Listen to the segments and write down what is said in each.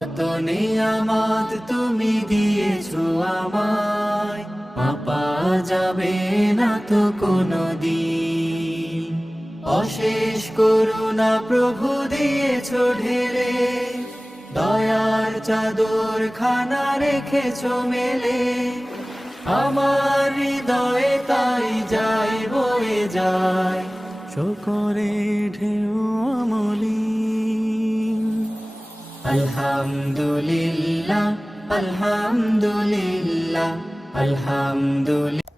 কত নিয়ামত তুমি দিয়েছ আমায় মাপা যাবে না তো কোনো অশেষ করুণা প্রভু দিয়েছ ঢেলে, দয়ার চাদর খানা রেখেছো মেলে। আমার হৃদয়ে তাই যায় বয়ে যায়, শোকরে ঢেউ আলহামদুলিল্লাহ আলহামদুলিল্লাহ আলহামদুলিল্লাহ।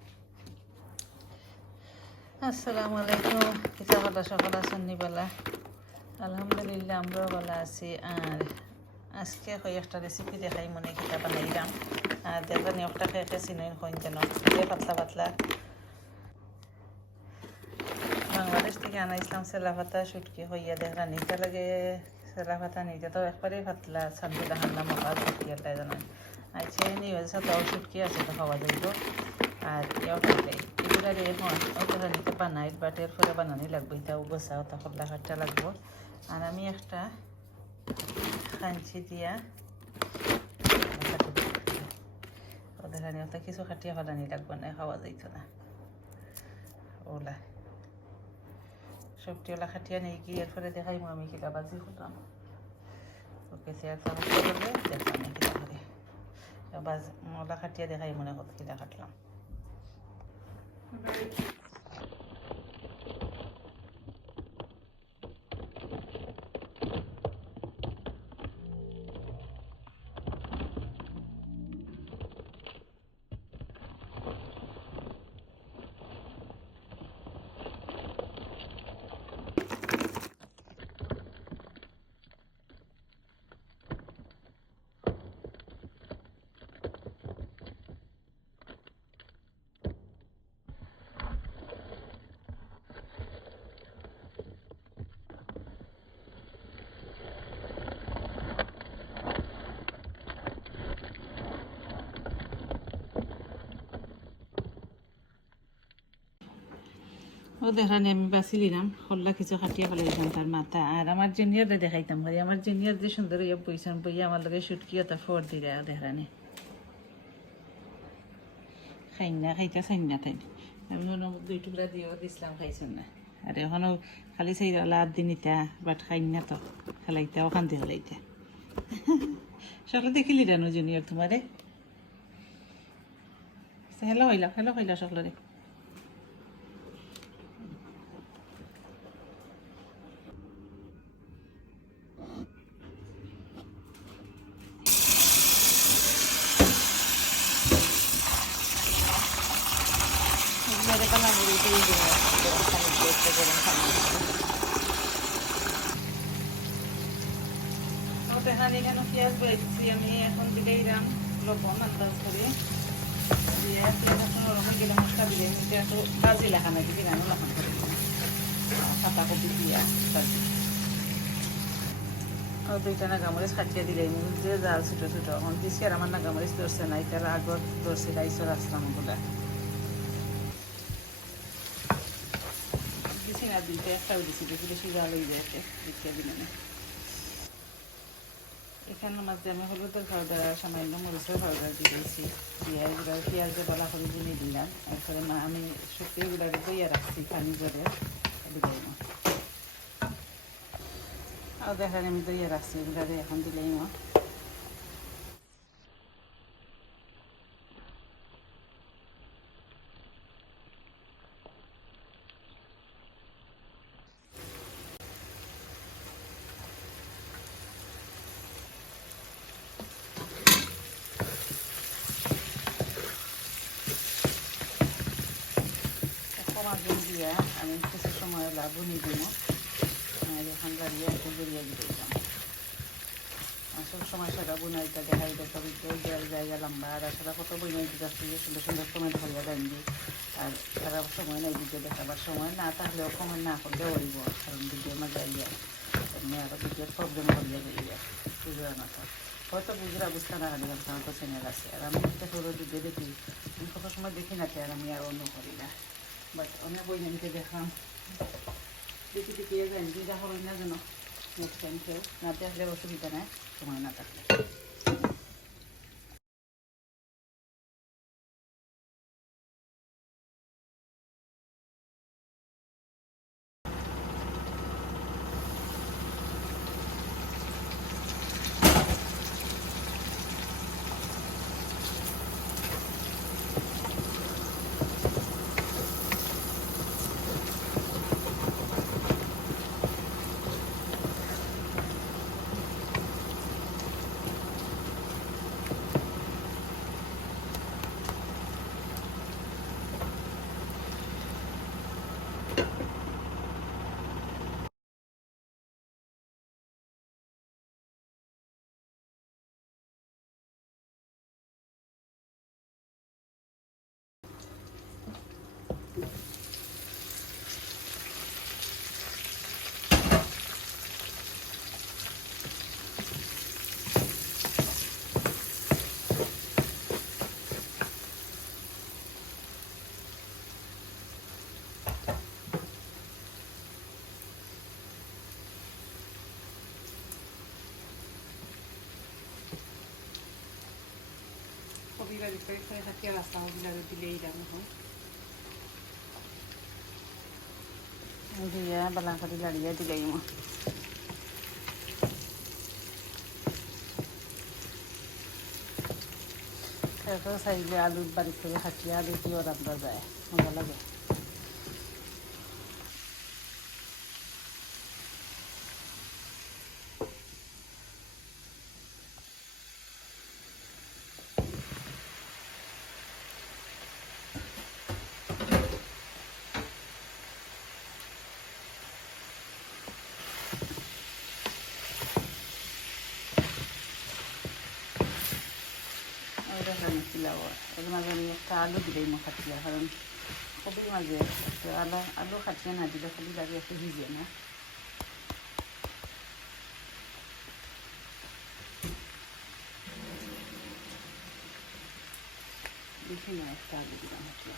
আসসালামু আলাইকুম কিতা সকাল আছেন নিবেলা আলহামদুলিল্লাহ, আমরাও ভালো আছি। আর আজকে কয়েকটা রেসিপি দেখাই, মনে কিতা বানাইলাম আর দেখবেন একটা খেয়ে চিনেন হইন যেন পাতলা পাতলা। বাংলাদেশ থেকে আনাইছিলাম সেলা পাতা সুটকি হইয়া দেখরা নিতে লাগে। সেলা পাতা নিতে তো একবারেই পাতলা সাবজিটা হান্না মাখা সুটকি একটা জানাই আচ্ছা নিয়ে হয়েছে তাও সুটকি আছে তো খাওয়া যাইব আর ইয়াও থাকে এগুলা দিয়ে এখন ওইগুলা নিতে বানাই বাট এর ফলে বানানি লাগবে এটাও গোসা ওটা খোলা কাটটা লাগবো আর আমি একটা খাঞ্চি দিয়া ওদের ওটা কিছু খাটিয়া ফালানি লাগবে না খাওয়া যাইতো না ওলা সবটি ওলা খাটিয়া নেই, কি এর ফলে দেখাইমো আমি কিলা বাজি করলাম ওকে শেয়ার চালু করলে দেখাম আমি কিলা করে বাজ ওলা খাটিয়া দেখাই মনে কত কিলা কাটলাম দেখানি আমি বাছি নিলাম হল্লা কিছু খাটিয়া ফেলাইলাম তার মাথা। আর আমার জুনিয়ররে দেখাইতাম ভাই আমার জুনিয়র যে সুন্দর ইয়ে বইছেন বইয়া আমার লগে শুটকি ওটা ফোর দিলে দেখানি খাই না খাইতে চাই না তাই। আমি দুই টুকরা দিয়েও দিছিলাম, খাইছেন না। আর এখনও খালি চাই আদ দিন ইতা, বাট খাই না তো। খেলাইতে অশান্তি হলাইতে। সকলে দেখিলি জানো জুনিয়র তোমারে? হেলো হইলা হেলো হইলা সকলরে মেরে কালা মুড়ি দিয়ে দিন খানিক দেখতে গরম খানি হানি কেন পেঁয়াজ আমি এখন দিলে দিলাম লবণ আন্দাজ করে। দিয়ে এখন ওরকম গেলে মশলা দিয়া সবজি দুইটা নাগামরিচ খাটিয়ে দিলে যে জাল ছোটো ছোটো। এখন দিছি আর আমার নাগামরিচ ধরছে না এটার আগত ধরছে রাইসর আসলাম ওগুলা দিছি না দিতে একটাও দিছি বেশি বেশি জাল হয়ে যায় দেখিয়ে দিলে না এখানের মাঝে আমি হলুদের পাউডার আর সামান্য মরিচের পাউডার দিয়ে দিয়েছি। দিয়ে এগুলো পেঁয়াজে বলা করে দিয়ে দিলাম এরপরে আমি শুকিয়ে এগুলো বইয়া রাখছি, পানি জলে দিলাই আর দেখেন আমি দইয়া রাখছি, এগুলো এখন দিলেই না কমা দিন দিয়া আমি কিছু সময় লাভ নিয়ে দিব যখন দাঁড়িয়ে একটু বেরিয়ে দিলাম সব সময় সেটা বুনাইটা দেখাই দেয় দেওয়ার জায়গা লম্বা, আর আসলে কত বুনাই দিতে সুন্দর সুন্দর সময় ধরিয়া দেন আর সারা সময় নাই ভিডিও দেখাবার সময় না থাকলেও সময় না করলেও হইব। কারণ ভিডিও আমার যাইয়া এমনি আরও ভিডিওর প্রবলেম করিয়া যাইয়া বুঝলাম না তো? হয়তো বুঝরা বুঝতে না পারি আমার তো চ্যানেল আছে। আর আমি একটা দেখি, আমি কত সময় দেখি না আর আমি আর অন্য করি না। বাট অনেক বই নামিতে দেখলাম দেখি দেখি দিদা হবে না যেন নেক্সট টাইম কেউ না দেখলে অসুবিধা নাই সময় না থাকলে দিতে করে থাকি রাস্তা কবিরা দিলেই দাম এখন দিয়া বেলা করে লাড়িয়ে দিলেই মো তারপর চাইলে আলুর বাড়ি করে হাঁটিয়ে আলু দিয়ে রান্না যায় মজা লাগে আলু দিলেই মো খাটিয়া কারণ কবির মাঝে আলু আলু খাটিয়ে না দিলে কবি লাগে ভিজে না। দেখি না, একটা আলু দিলাম খাটিয়া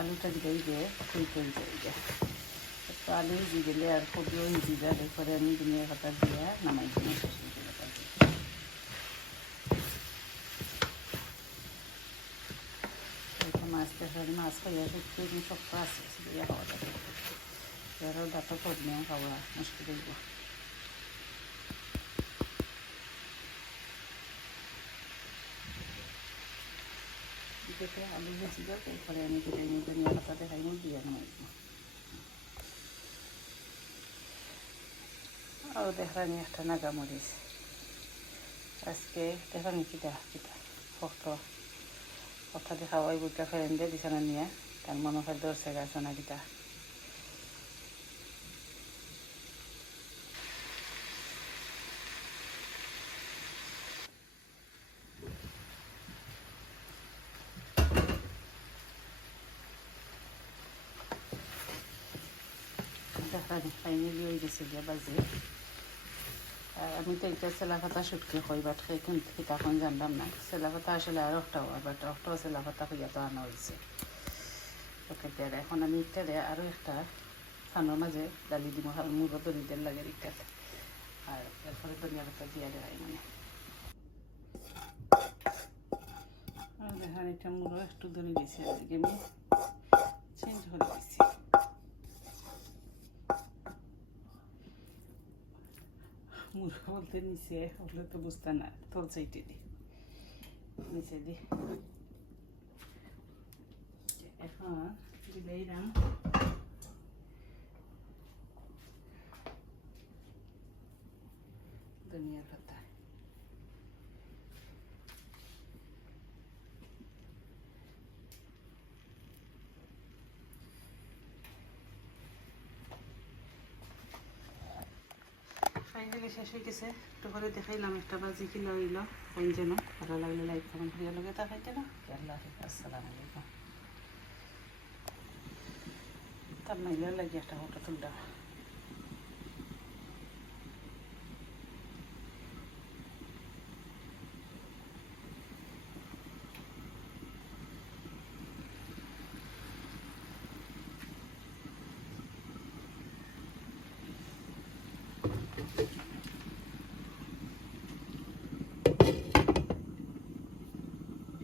আলুটা দিলেই দিয়ে ফুল করে দিয়ে যায় একটু আলু দিয়ে দিলে আর কবিও হিজি যায় এরপরে আমি দুনিয়া পাতা দিয়ে নামাই দিই শ্বশুর পাতা দিয়ে এটা মাছ দেখার মাছ খাইয়া সত্যি এমনি শক্ত আছে সেগুলো খাওয়া যাবে এরও দাঁতও করলে খাওয়া মুশকিল হইব দেখে আলু ভেজে যাও এরপরে আমি কেটে নিয়ে ধনিয়া পাতা দেখাই মুখ দিয়ে নামাই দিব দেখানি একটা নাগা মরিচ। আজকে দেখানি কিটা কিটা? শক্ত কথা দেখা ওই বুটটা ফেরেন দিয়ে বিছানা নিয়ে, তার মনে হয় দর্শে গাছ না কিটা। দেখানি ফাইনালি হয়ে গেছে গিয়া বাজে। আমি তো এটা সেলা পাতা শুটকি হই বাট খাই কিন্তু তখন জানলাম না। সেলা পাতা আসলে আর একটা হয় বাট একটাও সেলা পাতা হইয়া তো আনা হয়েছে ওকে আর এখন আমি ইটারে আরও একটা ফানোর মাঝে ডালি দিব আর মুরো দরিদের লাগে ইটাতে আর এরপরে ধনিয়া পাতা দিয়া দেয় মানে। দেখেন এটা মুরো একটু ধরে গেছে আজকে আমি চেঞ্জ করে দিচ্ছি মুরগা বলতে নিচে ওগুলো তো বুঝতে না তল সাইডে দি নিচে দি এখন দিলেই দাম ধনিয়া পাতা ফাইনালি শেষ হয়ে গেছে। একটু করে দেখাইলাম, একটা বাজি কিনা হইল ফাইন যেন। ভালো লাগলে লাইক কমেন্ট করিয়া তা খাইতে না। আল্লাহ আসসালাম আলাইকুম। তার নাইলে লাগে একটা ফটো তুলটা